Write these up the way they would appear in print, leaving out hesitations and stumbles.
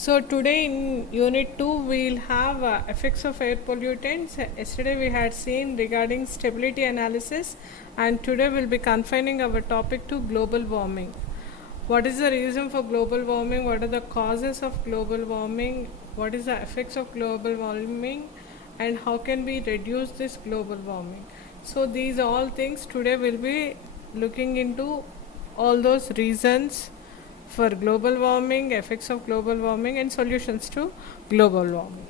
So today in Unit 2 we'll have effects of air pollutants. Yesterday we had seen regarding stability analysis, and today we'll be confining our topic to global warming. What is the reason for global warming? What are the causes of global warming? What is the effects of global warming? And how can we reduce this global warming? So these all things today we'll be looking into all those reasons for global warming, effects of global warming, and solutions to global warming.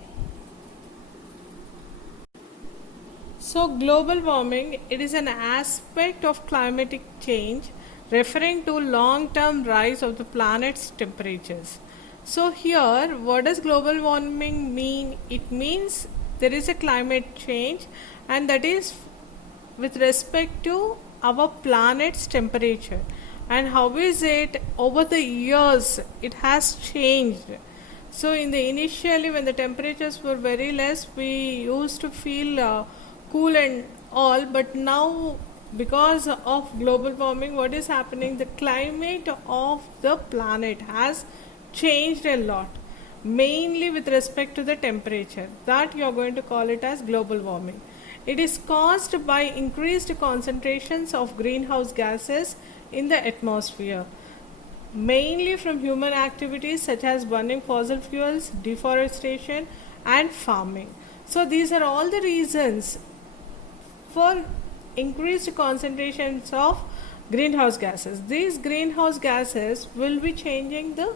So, global warming, it is an aspect of climatic change referring to long-term rise of the planet's temperatures. So, here, what does global warming mean? It means there is a climate change, and that is with respect to our planet's temperature. And how is it over the years it has changed? So in the initially when the temperatures were very less, we used to feel cool and all, but now because of global warming, what is happening, the climate of the planet has changed a lot, mainly with respect to the temperature. That you are going to call it as global warming. It is caused by increased concentrations of greenhouse gases in the atmosphere, mainly from human activities such as burning fossil fuels, deforestation, and farming. So, these are all the reasons for increased concentrations of greenhouse gases. These greenhouse gases will be changing the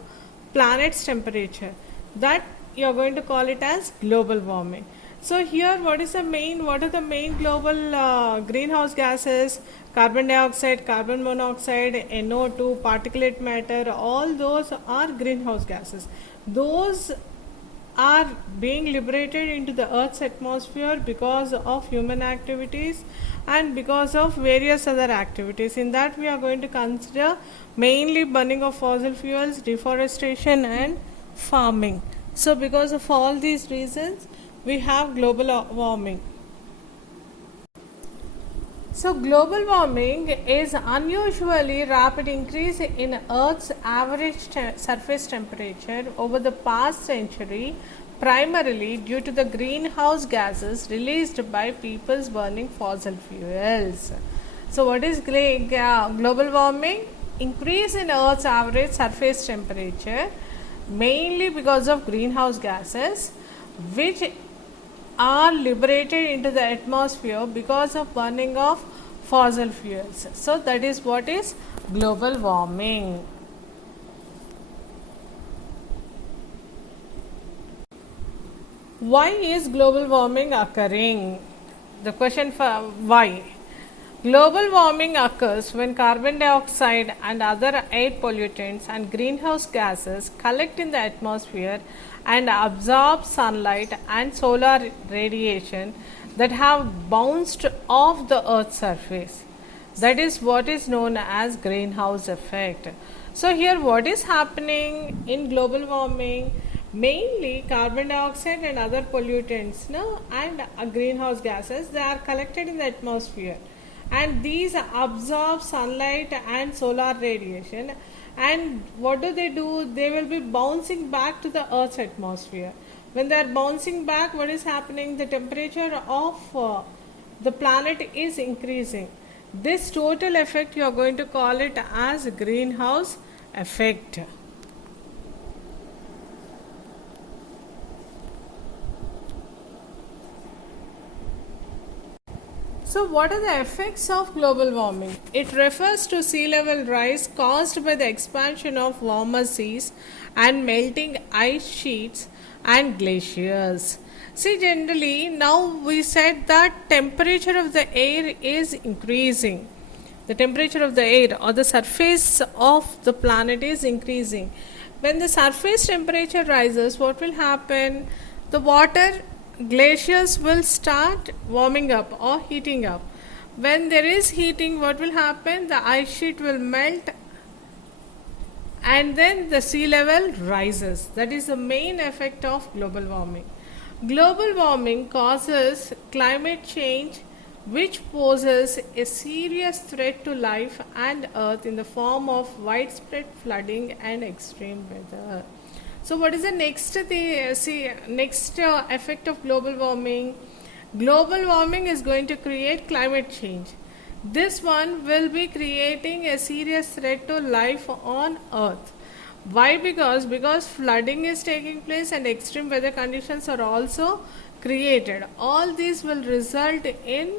planet's temperature. That you are going to call it as global warming. So here, what are the main global greenhouse gases? Carbon dioxide, carbon monoxide, NO2, particulate matter, all those are greenhouse gases. Those are being liberated into the Earth's atmosphere because of human activities and because of various other activities. In that, we are going to consider mainly burning of fossil fuels, deforestation, and farming. So, because of all these reasons, we have global warming. So, global warming is unusually rapid increase in Earth's average surface temperature over the past century, primarily due to the greenhouse gases released by people's burning fossil fuels. So, what is global warming? Increase in Earth's average surface temperature, mainly because of greenhouse gases, which are liberated into the atmosphere because of burning of fossil fuels. So that is what is global warming. Why is global warming occurring? The question for why. Global warming occurs when carbon dioxide and other air pollutants and greenhouse gases collect in the atmosphere and absorb sunlight and solar radiation that have bounced off the Earth's surface. That is what is known as greenhouse effect. So here what is happening in global warming? Mainly carbon dioxide and other pollutants and greenhouse gases, they are collected in the atmosphere, and these absorb sunlight and solar radiation, and what do? They will be bouncing back to the Earth's atmosphere. When they are bouncing back, what is happening? The temperature of the planet is increasing. This total effect you are going to call it as greenhouse effect. So, what are the effects of global warming? It refers to sea level rise caused by the expansion of warmer seas and melting ice sheets and glaciers. See, generally, now we said that temperature of the air is increasing. The temperature of the air or the surface of the planet is increasing. When the surface temperature rises, what will happen? The water glaciers will start warming up or heating up. When there is heating, what will happen? The ice sheet will melt and then the sea level rises. That is the main effect of global warming. Global warming causes climate change, which poses a serious threat to life and earth in the form of widespread flooding and extreme weather. So what is the next effect of global warming? Global warming is going to create climate change. This one will be creating a serious threat to life on earth. Why? Because flooding is taking place and extreme weather conditions are also created. All these will result in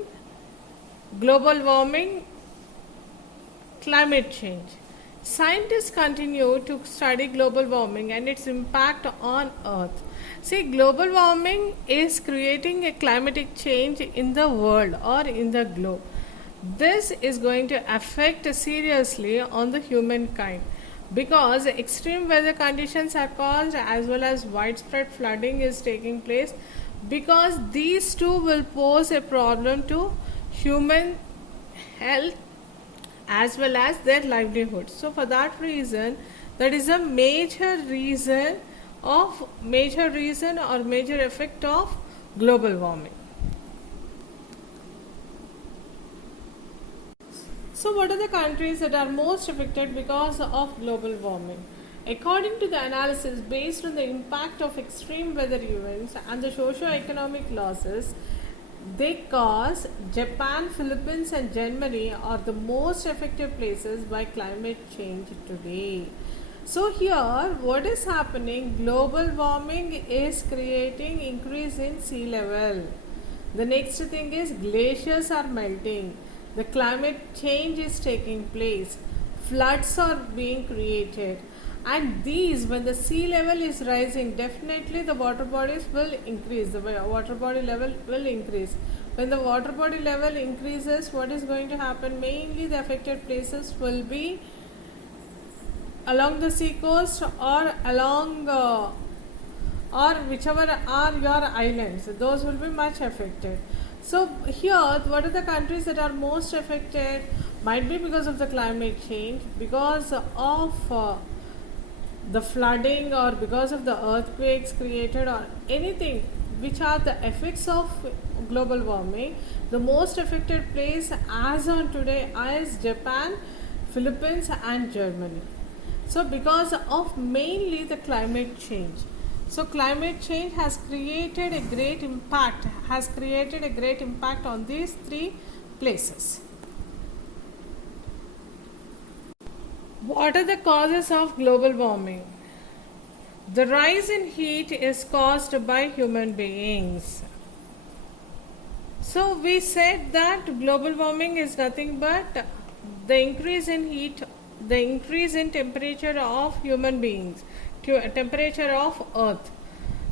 global warming, climate change. Scientists continue to study global warming and its impact on Earth. See, global warming is creating a climatic change in the world or in the globe. This is going to affect seriously on the humankind because extreme weather conditions are caused as well as widespread flooding is taking place, because these two will pose a problem to human health as well as their livelihood. So for that reason, that is a major reason or major effect of global warming. So what are the countries that are most affected because of global warming? According to the analysis based on the impact of extreme weather events and the socio-economic losses they cause, Japan, Philippines and Germany are the most affected places by climate change today. So here what is happening? Global warming is creating increase in sea level. The next thing is glaciers are melting. The climate change is taking place. Floods are being created. And these, when the sea level is rising, definitely the water bodies will increase. The water body level will increase. When the water body level increases, what is going to happen? Mainly the affected places will be along the sea coast or along or whichever are your islands. Those will be much affected. So here, what are the countries that are most affected? Might be because of the climate change, because of the flooding, or because of the earthquakes created, or anything which are the effects of global warming. The most affected place as on today is Japan, Philippines and Germany. So because of mainly the climate change. So climate change has created a great impact on these three places. What are the causes of global warming? The rise in heat is caused by human beings. So we said that global warming is nothing but the increase in heat, the increase in temperature of human beings, temperature of earth.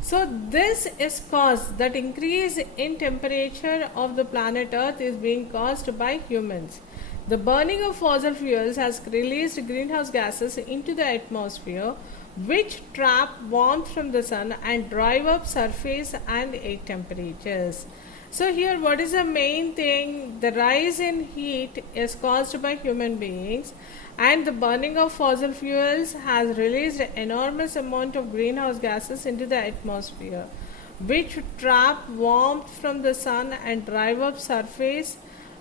So this is caused, that increase in temperature of the planet earth is being caused by humans. The burning of fossil fuels has released greenhouse gases into the atmosphere, which trap warmth from the sun and drive up surface and air temperatures. So here what is the main thing? The rise in heat is caused by human beings, and the burning of fossil fuels has released enormous amount of greenhouse gases into the atmosphere, which trap warmth from the sun and drive up surface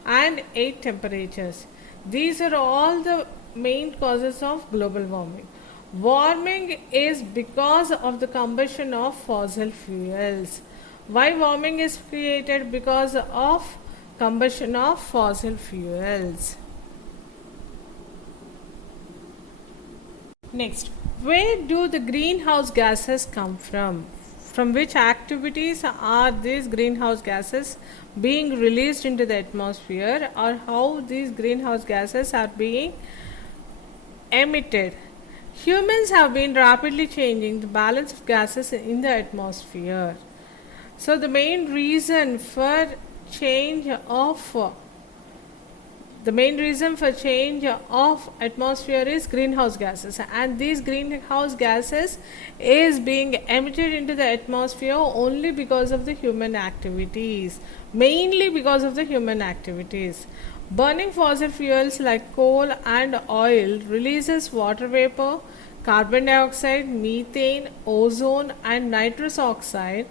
and air temperatures. These are all the main causes of global warming. Warming is because of the combustion of fossil fuels. Why warming is created? Because of combustion of fossil fuels. Next, where do the greenhouse gases come from? From which activities are these greenhouse gases being released into the atmosphere, or how these greenhouse gases are being emitted? Humans have been rapidly changing the balance of gases in the atmosphere. So the main reason for change of atmosphere is greenhouse gases, and these greenhouse gases is being emitted into the atmosphere only because of the human activities, mainly because of the human activities. Burning fossil fuels like coal and oil releases water vapor, carbon dioxide, methane, ozone and nitrous oxide,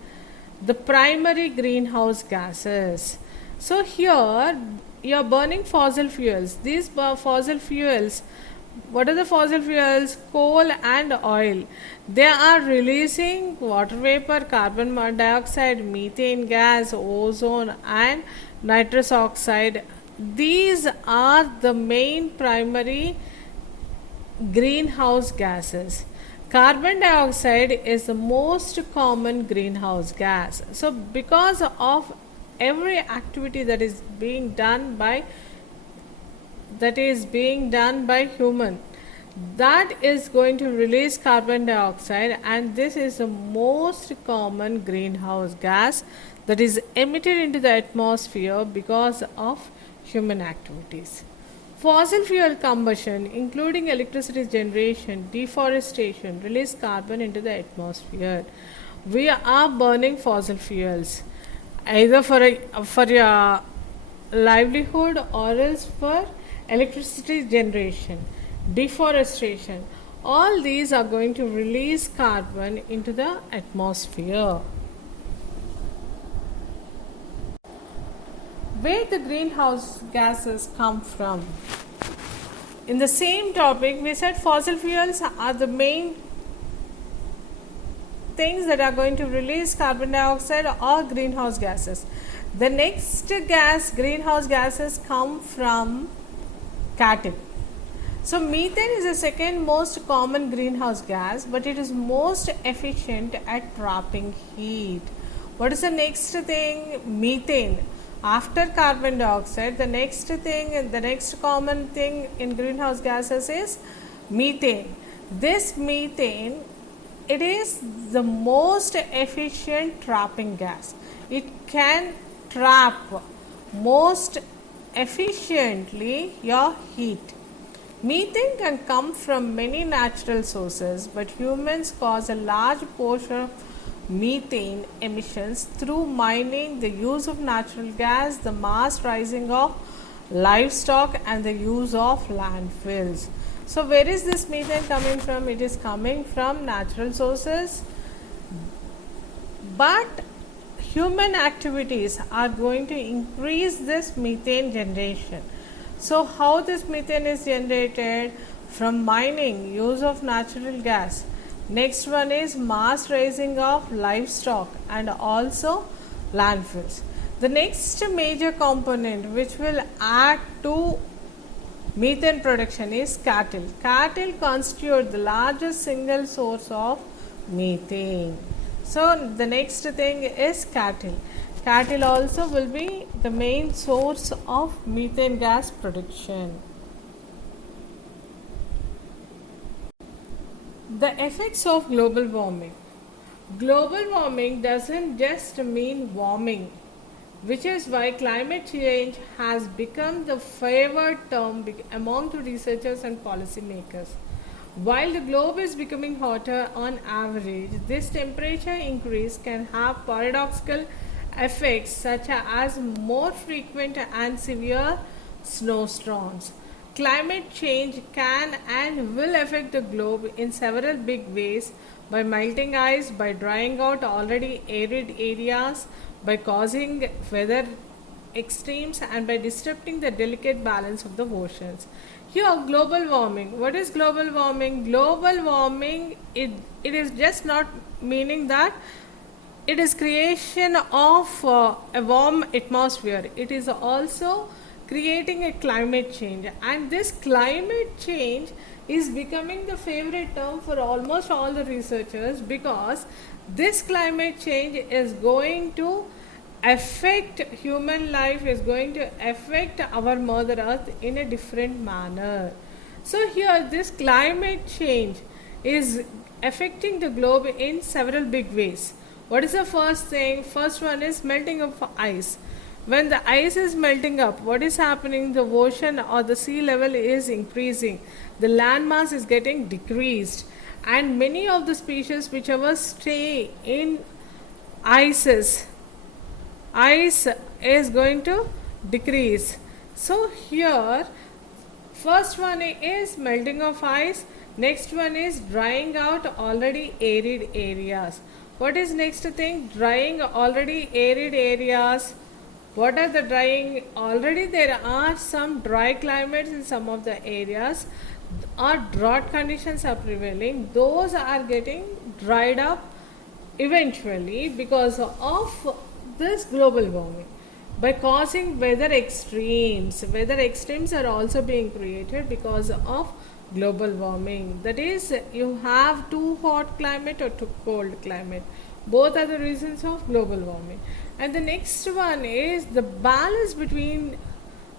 the primary greenhouse gases. So here you are burning fossil fuels. These fossil fuels What are the fossil fuels? Coal and oil. They are releasing water vapor, carbon dioxide, methane gas, ozone, and nitrous oxide. These are the main primary greenhouse gases. Carbon dioxide is the most common greenhouse gas. So, because of every activity that is being done by human, that is going to release carbon dioxide, and this is the most common greenhouse gas that is emitted into the atmosphere because of human activities. Fossil fuel combustion, including electricity generation, deforestation, release carbon into the atmosphere. We are burning fossil fuels either for your livelihood or else for electricity generation, deforestation. All these are going to release carbon into the atmosphere. Where the greenhouse gases come from? In the same topic, we said fossil fuels are the main things that are going to release carbon dioxide or greenhouse gases. The next greenhouse gases come from cattle. So methane is the second most common greenhouse gas, but it is most efficient at trapping heat. What is the next thing? Methane. After carbon dioxide, the next common thing in greenhouse gases is methane. This methane, it is the most efficient trapping gas. It can trap most efficiently your heat. Methane can come from many natural sources, but humans cause a large portion of methane emissions through mining, the use of natural gas, the mass raising of livestock, and the use of landfills. So, where is this methane coming from? It is coming from natural sources, but human activities are going to increase this methane generation. So, how this methane is generated? From mining, use of natural gas. Next one is mass raising of livestock and also landfills. The next major component which will add to methane production is cattle. Cattle constitute the largest single source of methane. So the next thing is cattle. Cattle also will be the main source of methane gas production. The effects of global warming. Global warming doesn't just mean warming, which is why climate change has become the favored term among the researchers and policymakers. While the globe is becoming hotter on average, this temperature increase can have paradoxical effects such as more frequent and severe snowstorms. Climate change can and will affect the globe in several big ways: by melting ice, by drying out already arid areas, by causing weather extremes, and by disrupting the delicate balance of the oceans. Here, global warming. What is global warming? Global warming, it is just not meaning that it is creation of a warm atmosphere. It is also creating a climate change, and this climate change is becoming the favorite term for almost all the researchers, because this climate change is going to affect human life, is going to affect our mother earth in a different manner. So here this climate change is affecting the globe in several big ways. What is the first thing? First one is melting of ice. When the ice is melting up, what is happening? The ocean or the sea level is increasing, the land mass is getting decreased, and many of the species whichever stay in ice is going to decrease. So here first one is melting of ice, next one is drying out already arid areas. What is next thing? Drying already arid areas. What are the drying? Already there are some dry climates in some of the areas. or drought conditions are prevailing, those are getting dried up eventually because of this global warming, by causing weather extremes. Weather extremes are also being created because of global warming. That is, you have too hot climate or too cold climate. Both are the reasons of global warming. And the next one is the balance between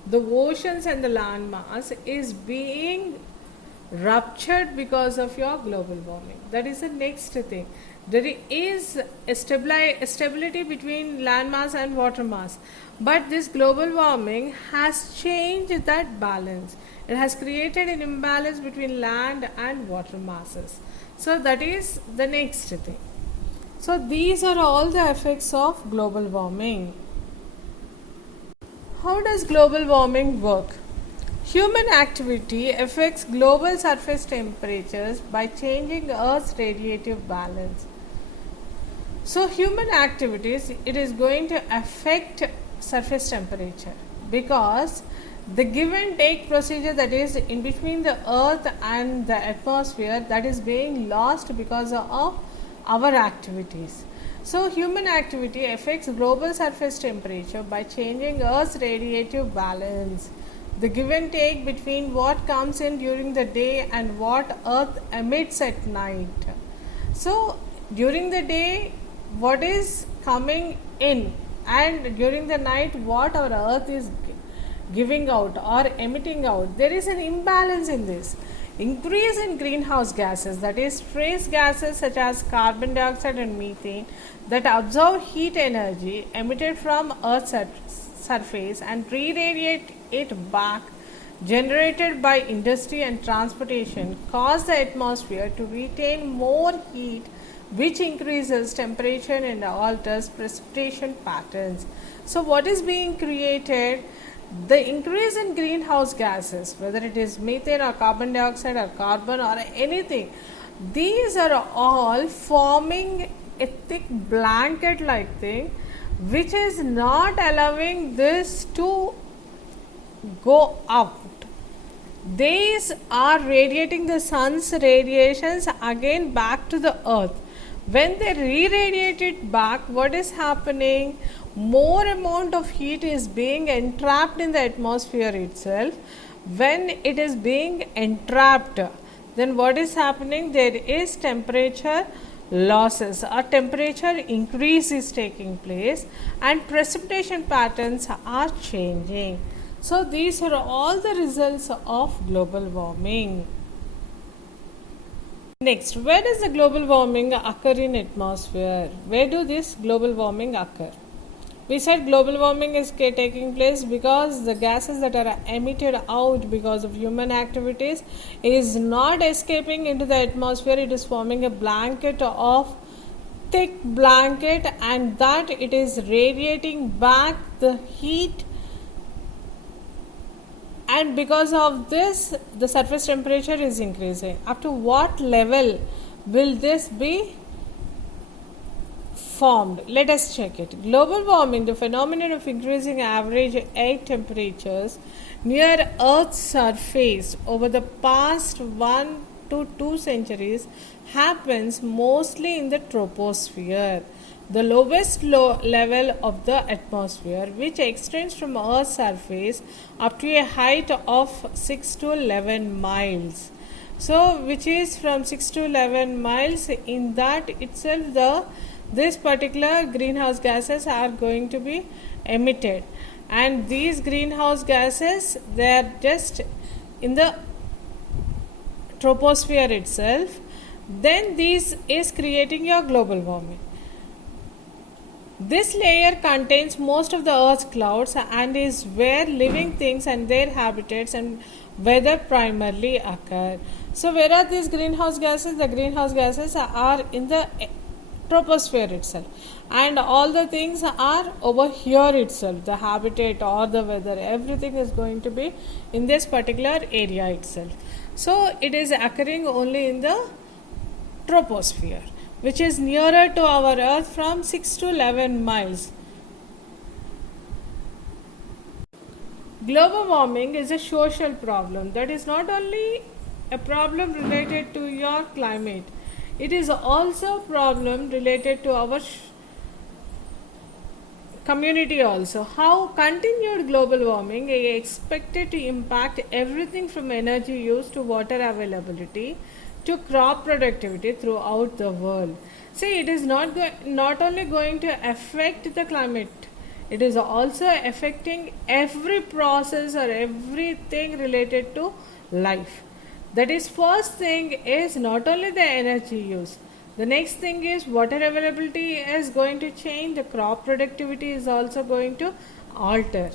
the oceans and the land mass is being ruptured because of your global warming. That is the next thing. There is a stability between land mass and water mass, but this global warming has changed that balance. It has created an imbalance between land and water masses. So that is the next thing. So these are all the effects of global warming. How does global warming work? Human activity affects global surface temperatures by changing Earth's radiative balance. So human activities, it is going to affect surface temperature because the give and take procedure that is in between the earth and the atmosphere, that is being lost because of our activities. So human activity affects global surface temperature by changing Earth's radiative balance, the give and take between what comes in during the day and what Earth emits at night. So during the day, what is coming in, and during the night, what our Earth is giving out or emitting out, there is an imbalance in this. Increase in greenhouse gases, that is trace gases such as carbon dioxide and methane, that absorb heat energy emitted from Earth's surface and re-radiate it back, generated by industry and transportation, cause the atmosphere to retain more heat, which increases temperature and alters precipitation patterns. So what is being created? The increase in greenhouse gases, whether it is methane or carbon dioxide or carbon or anything, these are all forming a thick blanket like thing, which is not allowing this to go out. These are radiating the sun's radiations again back to the earth. When they re-radiate it back, what is happening? More amount of heat is being entrapped in the atmosphere itself. When it is being entrapped, then what is happening? There is temperature losses or temperature increase is taking place, and precipitation patterns are changing. So these are all the results of global warming. Next, where does the global warming occur in atmosphere? Where do this global warming occur? We said global warming is taking place because the gases that are emitted out because of human activities is not escaping into the atmosphere. It is forming a blanket of thick blanket, and that it is radiating back the heat, and because of this the surface temperature is increasing. Up to what level will this be formed? Let us check it. Global warming, the phenomenon of increasing average air temperatures near Earth's surface over the past 1 to 2 centuries, happens mostly in the troposphere, the lowest level of the atmosphere, which extends from Earth's surface up to a height of 6 to 11 miles. So, which is from 6 to 11 miles, in that itself this particular greenhouse gases are going to be emitted, and these greenhouse gases, they are just in the troposphere itself. Then this is creating your global warming. This layer contains most of the Earth's clouds and is where living things and their habitats and weather primarily occur. So where are these greenhouse gases? The greenhouse gases are in the troposphere itself, and all the things are over here itself. The habitat or the weather, everything is going to be in this particular area itself. So it is occurring only in the troposphere, which is nearer to our Earth from 6 to 11 miles. Global warming is a social problem that is not only a problem related to your climate. It is also a problem related to our community also. How continued global warming is expected to impact everything from energy use to water availability to crop productivity throughout the world. See, it is not only going to affect the climate, it is also affecting every process or everything related to life. That is, first thing is not only the energy use. The next thing is water availability is going to change, the crop productivity is also going to alter.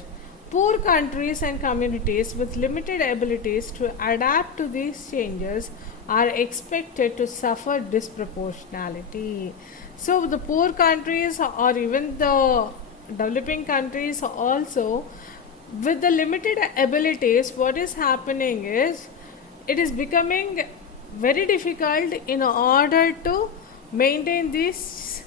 Poor countries and communities with limited abilities to adapt to these changes are expected to suffer disproportionality. So, the poor countries or even the developing countries also, with the limited abilities, what is happening is it is becoming very difficult in order to maintain these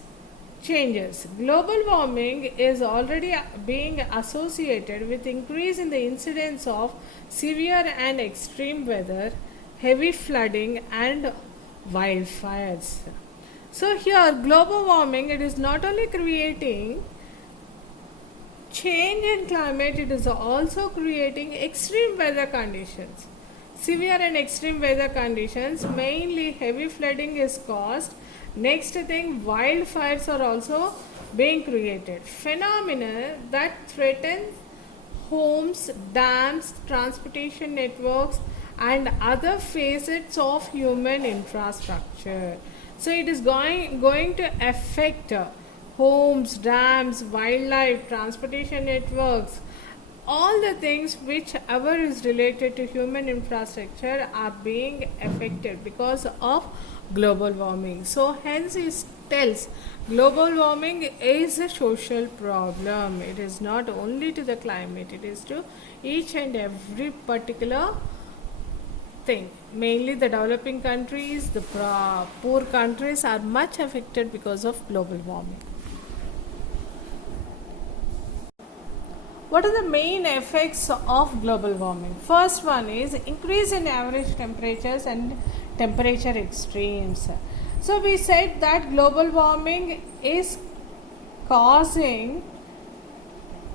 changes. Global warming is already being associated with increase in the incidence of severe and extreme weather, heavy flooding and wildfires. So here global warming, it is not only creating change in climate, it is also creating extreme weather conditions. Severe and extreme weather conditions, mainly heavy flooding is caused. Next thing, wildfires are also being created. Phenomena that threaten homes, dams, transportation networks, and other facets of human infrastructure. So it is going to affect homes, dams, wildlife, transportation networks, all the things whichever is related to human infrastructure are being affected because of global warming. So hence it tells global warming is a social problem. It is not only to the climate, it is to each and every particular thing. Mainly the developing countries, the poor countries are much affected because of global warming. What are the main effects of global warming? First one is increase in average temperatures and temperature extremes. So we said that global warming is causing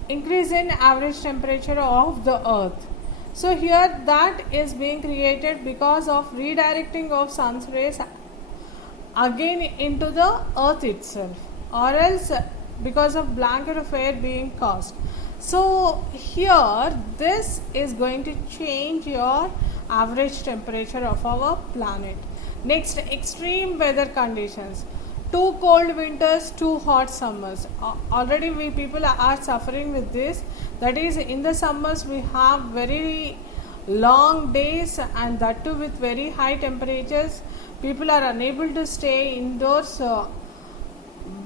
increase in average temperature of the earth. So here that is being created because of redirecting of sun's rays again into the earth itself, or else because of blanket of air being caused. So here this is going to change your average temperature of our planet. Next, extreme weather conditions. Too cold winters, too hot summers. Already we people are suffering with this. That is, in the summers we have very long days, and that too with very high temperatures. People are unable to stay indoors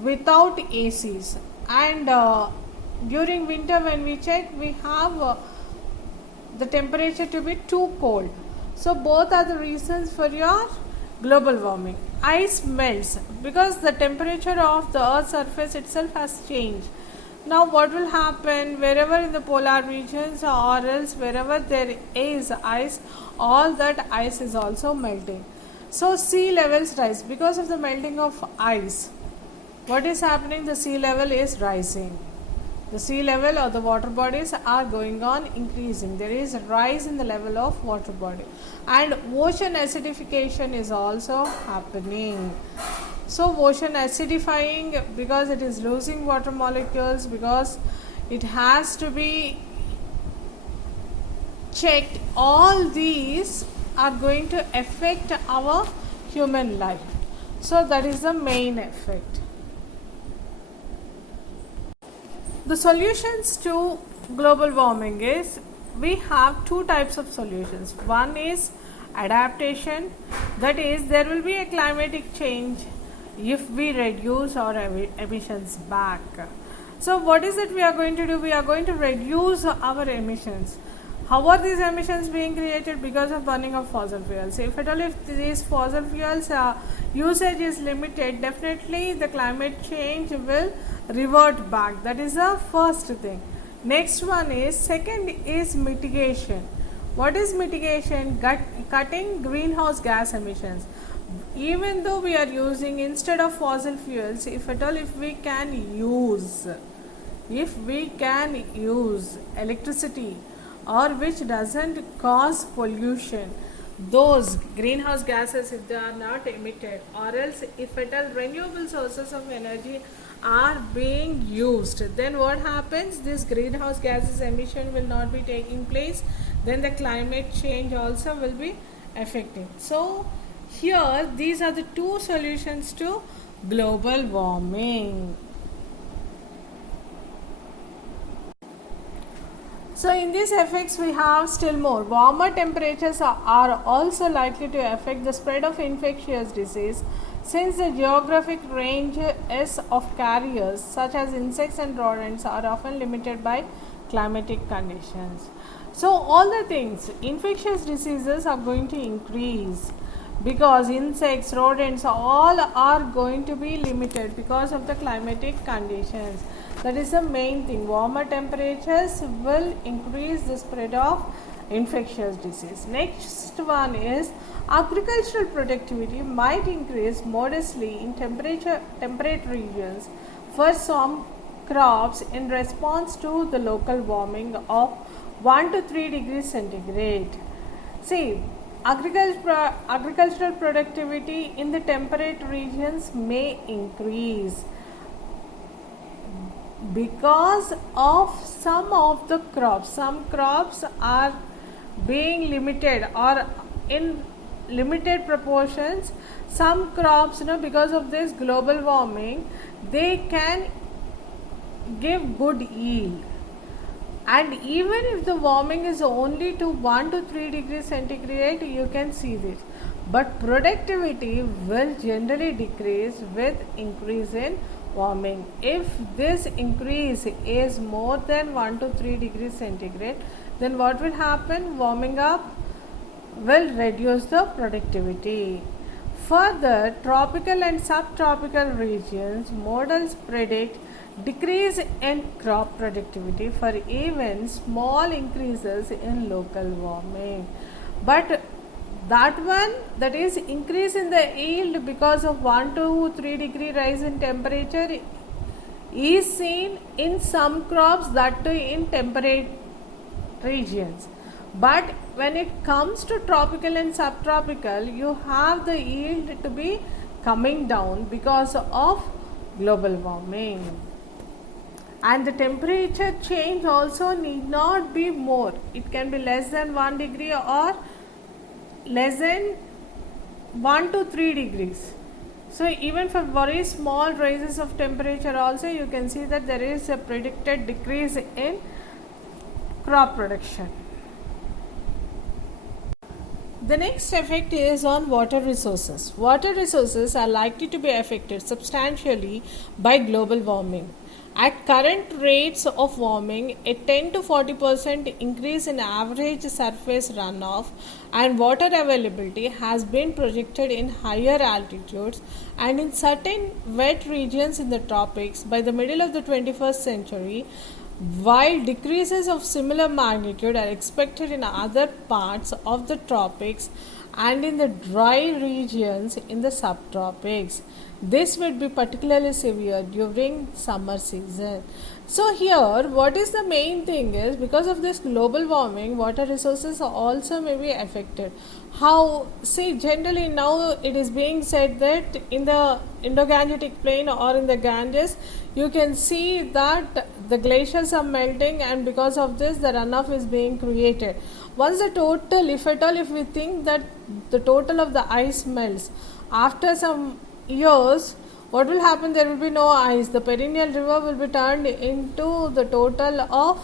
without ACs, and during winter when we check, we have the temperature to be too cold. So both are the reasons for your global warming. Ice melts because the temperature of the earth's surface itself has changed. Now what will happen wherever in the polar regions, or else wherever there is ice, all that ice is also melting. So sea levels rise because of the melting of ice. What is happening? The sea level is rising. The sea level or the water bodies are going on increasing. There is a rise in the level of water body, and ocean acidification is also happening. So ocean acidifying because it is losing water molecules, because it has to be checked. All these are going to affect our human life. So that is the main effect. The solutions to global warming is, we have two types of solutions. One is adaptation, that is there will be a climatic change if we reduce our emissions back. So what is it we are going to do? We are going to reduce our emissions. How are these emissions being created? Because of burning of fossil fuels. If at all, if these fossil fuels usage is limited, definitely the climate change will revert back. That is the first thing. Next one is, second is mitigation. What is mitigation? Cutting greenhouse gas emissions. Even though we are using, instead of fossil fuels, if at all, if we can use electricity, or which doesn't cause pollution, those greenhouse gases, if they are not emitted, or else if at all renewable sources of energy are being used, then what happens? This greenhouse gases emission will not be taking place, then the climate change also will be affecting. So here these are the two solutions to global warming. So in these effects we have still more. Warmer temperatures are also likely to affect the spread of infectious disease, since the geographic ranges of carriers such as insects and rodents are often limited by climatic conditions. So all the things, infectious diseases are going to increase because insects, rodents, all are going to be limited because of the climatic conditions. That is the main thing. Warmer temperatures will increase the spread of infectious disease. Next one is agricultural productivity might increase modestly in temperate regions for some crops in response to the local warming of 1 to 3 degrees centigrade. See, agricultural productivity in the temperate regions may increase because of some of the crops. Some crops are being limited or in limited proportions. Some crops, because of this global warming, they can give good yield. And even if the warming is only to 1 to 3 degrees centigrade, you can see this. But productivity will generally decrease with increase in warming. If this increase is more than 1 to 3 degrees centigrade, then what will happen? Warming up will reduce the productivity. Further, tropical and subtropical regions models predict decrease in crop productivity for even small increases in local warming. But that is increase in the yield because of 1 to 3 degree rise in temperature is seen in some crops, that too in temperate regions. But when it comes to tropical and subtropical, you have the yield to be coming down because of global warming. And the temperature change also need not be more. It can be less than 1 degree or less than 1 to 3 degrees. So even for very small rises of temperature also, you can see that there is a predicted decrease in crop production. The next effect is on water resources. Water resources are likely to be affected substantially by global warming. At current rates of warming, a 10 to 40% increase in average surface runoff and water availability has been projected in higher altitudes and in certain wet regions in the tropics by the middle of the 21st century, while decreases of similar magnitude are expected in other parts of the tropics and in the dry regions in the subtropics. This would be particularly severe during summer season. So here what is the main thing is, because of this global warming, water resources also may be affected. How? See, generally now it is being said that in the Indo-Gangetic plain or in the Ganges, you can see that the glaciers are melting, and because of this the runoff is being created. Once the total, if at all, if we think that the total of the ice melts, after some years, what will happen? There will be no ice. The perennial river will be turned into the total of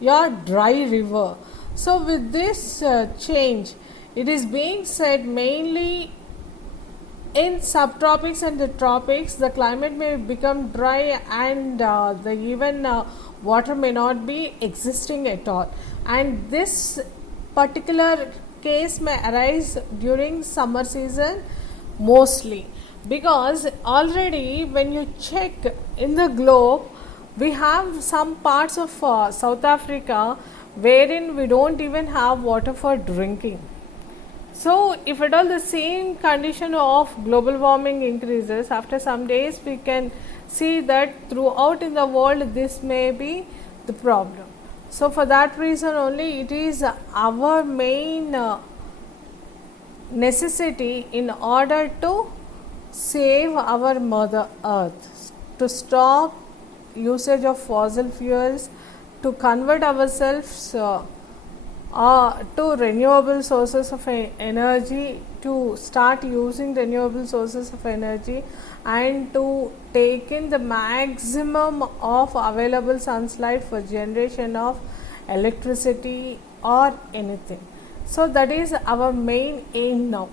your dry river. So with this change, it is being said mainly in subtropics and the tropics, the climate may become dry, and the even water may not be existing at all. And this particular case may arise during summer season mostly, because already when you check in the globe, we have some parts of South Africa wherein we don't even have water for drinking. So, if at all the same condition of global warming increases, after some days we can see that throughout in the world this may be the problem. So, for that reason only it is our main necessity in order to save our mother earth, to stop usage of fossil fuels, to convert ourselves to renewable sources of energy, to start using renewable sources of energy, and to take in the maximum of available sunlight for generation of electricity or anything. So that is our main aim now.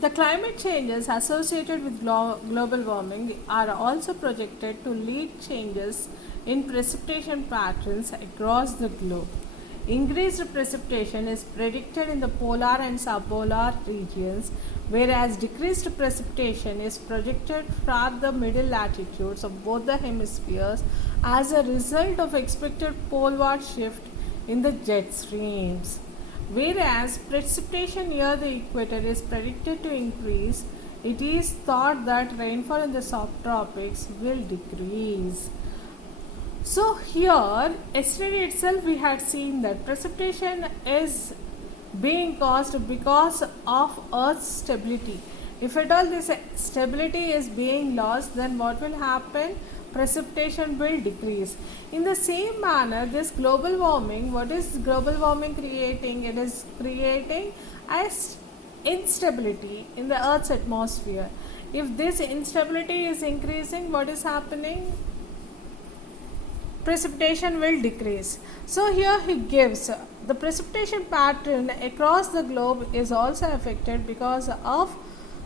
The climate changes associated with global warming are also projected to lead changes in precipitation patterns across the globe. Increased precipitation is predicted in the polar and subpolar regions, whereas decreased precipitation is projected for the middle latitudes of both the hemispheres as a result of expected poleward shift in the jet streams. Whereas precipitation near the equator is predicted to increase, it is thought that rainfall in the subtropics will decrease. So here, yesterday itself we had seen that precipitation is being caused because of Earth's stability. If at all this stability is being lost, then what will happen? Precipitation will decrease. In the same manner, this global warming, what is global warming creating? It is creating as instability in the Earth's atmosphere. If this instability is increasing, what is happening? Precipitation will decrease. So here he gives the precipitation pattern across the globe is also affected because of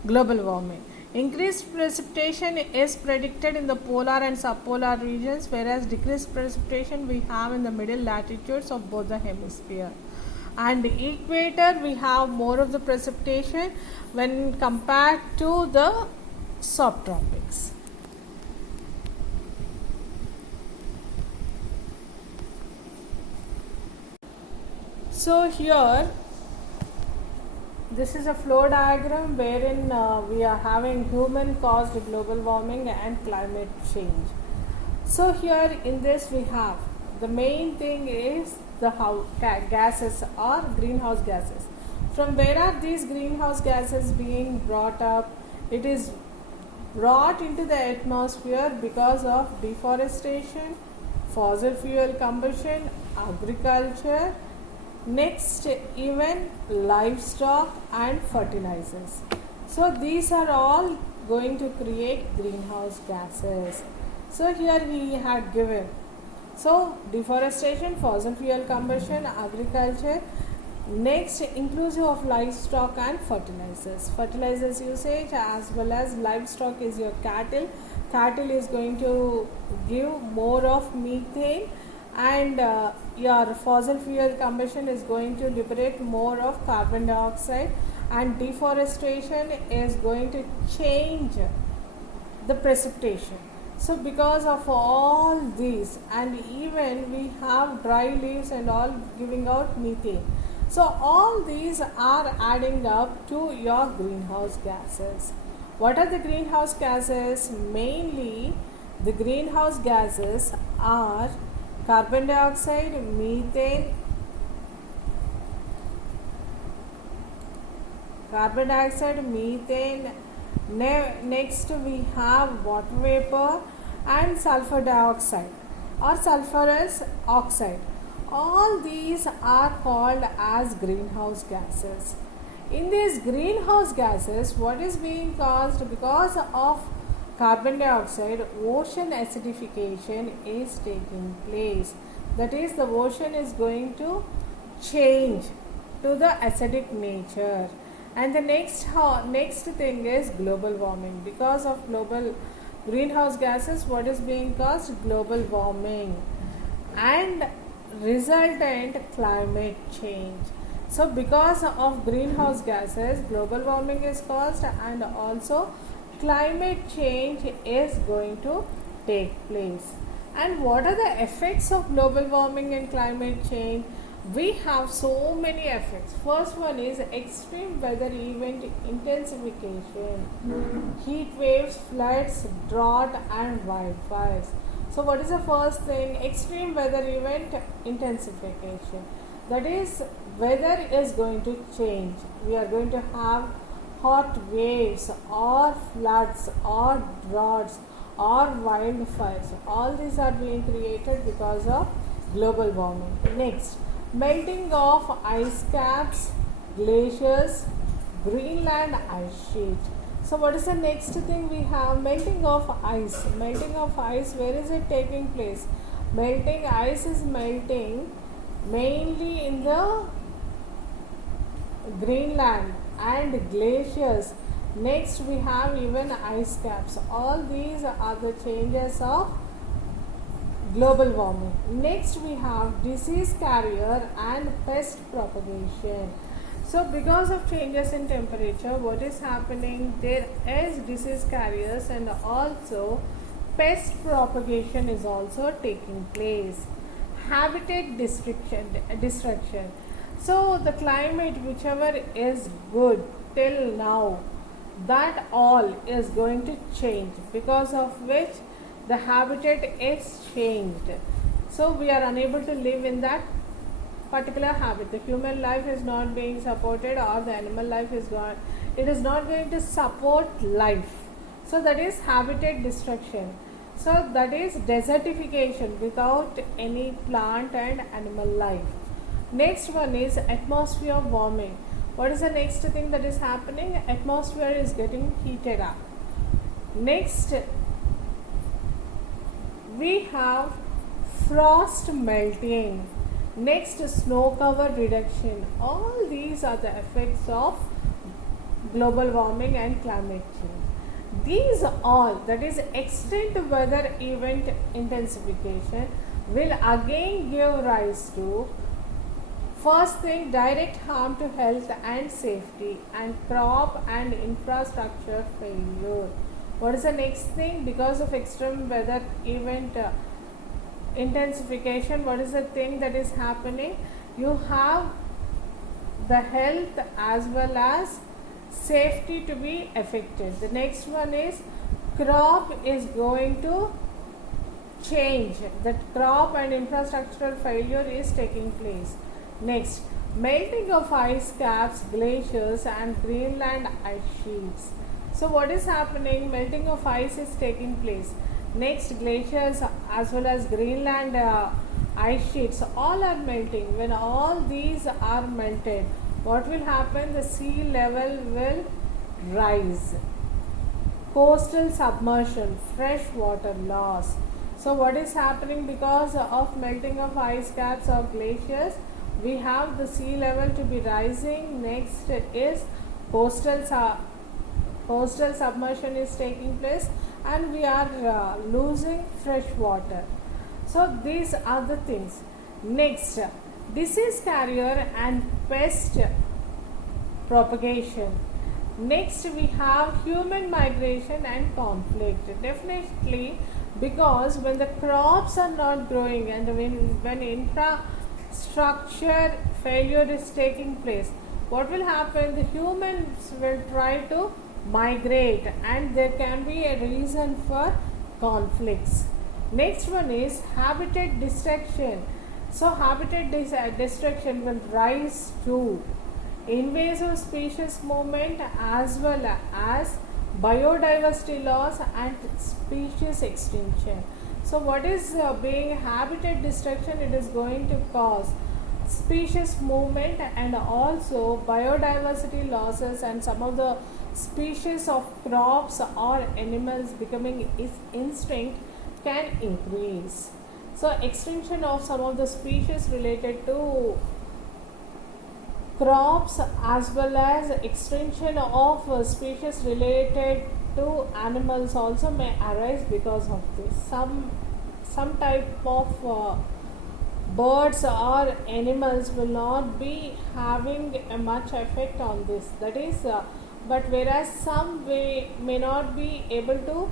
global warming. Increased precipitation is predicted in the polar and subpolar regions, whereas decreased precipitation we have in the middle latitudes of both the hemisphere. And the equator we have more of the precipitation when compared to the subtropics. So here this is a flow diagram wherein we are having human caused global warming and climate change. So here in this we have the main thing is the gases or greenhouse gases. From where are these greenhouse gases being brought up? It is brought into the atmosphere because of deforestation, fossil fuel combustion, agriculture, next even livestock and fertilizers. So these are all going to create greenhouse gases. So here he had given, so deforestation, fossil fuel combustion, agriculture, next inclusive of livestock and fertilizers. Fertilizers usage as well as livestock is your cattle. Cattle is going to give more of methane, and your fossil fuel combustion is going to liberate more of carbon dioxide, and deforestation is going to change the precipitation. So because of all these, and even we have dry leaves and all giving out methane, so all these are adding up to your greenhouse gases. What are the greenhouse gases? Mainly the greenhouse gases are carbon dioxide, methane, next we have water vapor and sulfur dioxide or sulfurous oxide. All these are called as greenhouse gases. In these greenhouse gases, what is being caused? Because of carbon dioxide, ocean acidification is taking place. That is, the ocean is going to change to the acidic nature. And the next thing is global warming. Because of global greenhouse gases, what is being caused? Global warming and resultant climate change. So because of greenhouse gases, global warming is caused, and also climate change is going to take place. And what are the effects of global warming and climate change? We have so many effects. First one is extreme weather event intensification, heat waves, floods, drought, and wildfires. So, what is the first thing? Extreme weather event intensification. That is, weather is going to change. We are going to have hot waves or floods or droughts or wildfires. All these are being created because of global warming. Next, melting of ice caps, glaciers, Greenland ice sheet. So what is the next thing we have? Melting of ice. Melting of ice, where is it taking place? Melting ice is melting mainly in the Greenland and glaciers. Next we have even ice caps. All these are the changes of global warming. Next we have disease carrier and pest propagation. So because of changes in temperature, what is happening? There is disease carriers and also pest propagation is also taking place. Habitat destruction. So the climate whichever is good till now, that all is going to change, because of which the habitat is changed. So we are unable to live in that particular habit. The human life is not being supported, or the animal life is gone. It is not going to support life. So that is habitat destruction. So that is desertification without any plant and animal life. Next one is atmosphere warming. What is the next thing that is happening? Atmosphere is getting heated up. Next we have frost melting. Next, snow cover reduction. All these are the effects of global warming and climate change. These all, that is extreme weather event intensification, will again give rise to, first thing, direct harm to health and safety, and crop and infrastructure failure. What is the next thing? Because of extreme weather event intensification, what is the thing that is happening? You have the health as well as safety to be affected. The next one is crop is going to change. That crop and infrastructural failure is taking place. Next, melting of ice caps, glaciers, and Greenland ice sheets. So what is happening? Melting of ice is taking place. Next, glaciers as well as Greenland ice sheets all are melting. When all these are melted, what will happen? The sea level will rise. Coastal submersion, fresh water loss. So what is happening? Because of melting of ice caps or glaciers, we have the sea level to be rising. Next is coastal submersion is taking place, and we are losing fresh water. So these are the things. Next, disease carrier and pest propagation. Next we have human migration and conflict. Definitely, because when the crops are not growing and when infrastructure failure is taking place, what will happen? The humans will try to migrate, and there can be a reason for conflicts. Next one is habitat destruction. So habitat destruction will rise to invasive species movement as well as biodiversity loss and species extinction. So what is being habitat destruction? It is going to cause species movement and also biodiversity losses, and some of the species of crops or animals becoming extinct can increase. So extinction of some of the species related to crops as well as extinction of species related to animals also may arise because of this. Some type of birds or animals will not be having a much effect on this, that is but whereas some may not be able to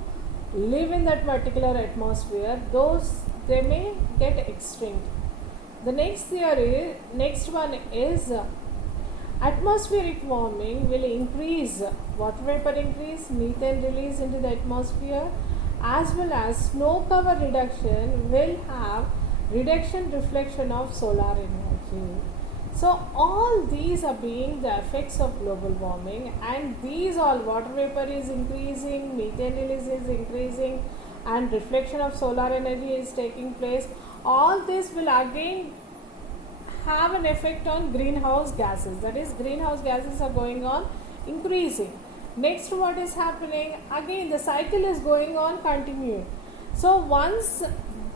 live in that particular atmosphere, those they may get extinct. The next one is atmospheric warming will increase water vapor increase, methane release into the atmosphere, as well as snow cover reduction will have reduction reflection of solar energy. So all these are being the effects of global warming, and these all water vapor is increasing, methane release is increasing, and reflection of solar energy is taking place. All this will again have an effect on greenhouse gases. That is, greenhouse gases are going on increasing. Next, what is happening? Again, the cycle is going on continuing. So once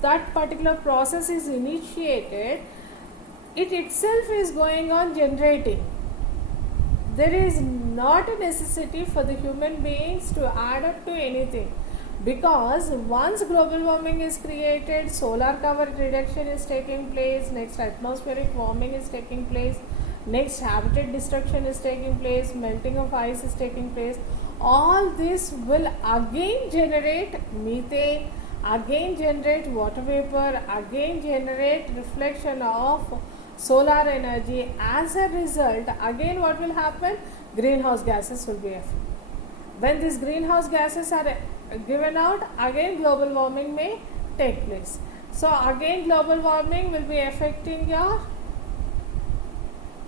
that particular process is initiated, it itself is going on generating. There is not a necessity for the human beings to add up to anything, because once global warming is created, solar cover reduction is taking place, next atmospheric warming is taking place, next habitat destruction is taking place, melting of ice is taking place. All this will again generate methane, again generate water vapor, again generate reflection of solar energy. As a result, again what will happen? Greenhouse gases will be affected. When these greenhouse gases are given out, again global warming may take place. So again global warming will be affecting your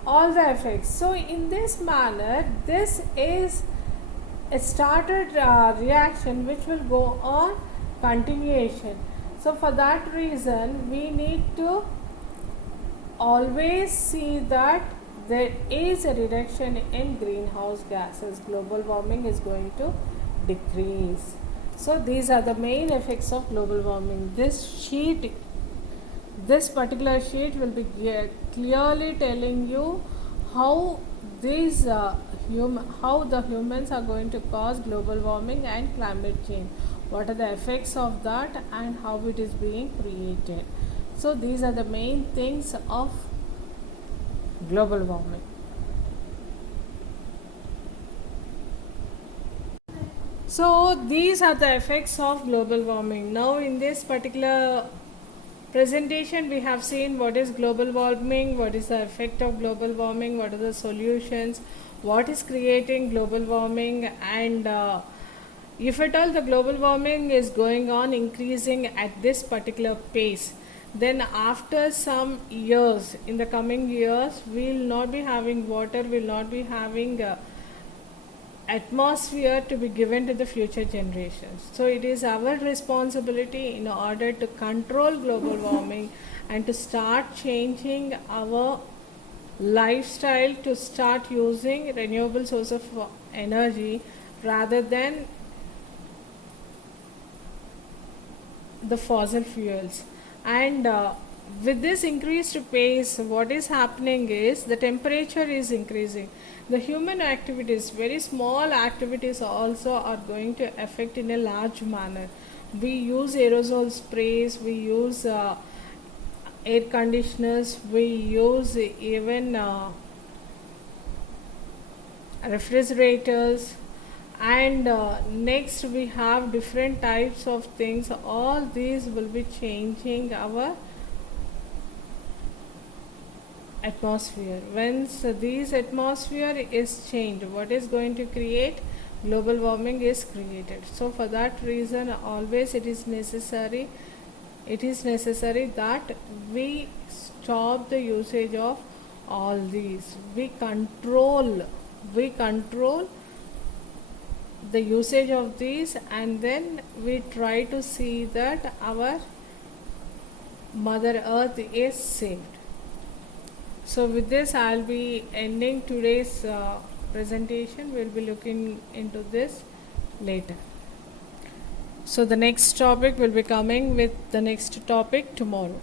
all the effects. So in this manner, this is a started reaction which will go on continuation. So for that reason, we need to always see that there is a reduction in greenhouse gases. Global warming is going to decrease. So these are the main effects of global warming. This particular sheet will be clearly telling you how how the humans are going to cause global warming and climate change. What are the effects of that and how it is being created. So these are the main things of global warming. So these are the effects of global warming. Now in this particular presentation we have seen what is global warming, what is the effect of global warming, what are the solutions, what is creating global warming, and if at all the global warming is going on increasing at this particular pace, then after some years, in the coming years, we will not be having water, we will not be having atmosphere to be given to the future generations. So it is our responsibility, in order to control global warming and to start changing our lifestyle, to start using renewable source of energy rather than the fossil fuels. And with this increased pace, what is happening is the temperature is increasing. The human activities, very small activities also are going to affect in a large manner. We use aerosol sprays, we use air conditioners, we use even refrigerators, and next we have different types of things. All these will be changing our atmosphere. Once this atmosphere is changed, what is going to create? Global warming is created. So for that reason, always it is necessary that we stop the usage of all these. We control the usage of these, and then we try to see that our Mother Earth is saved. So with this, I'll be ending today's presentation. We'll be looking into this later. So the next topic will be coming with the next topic tomorrow.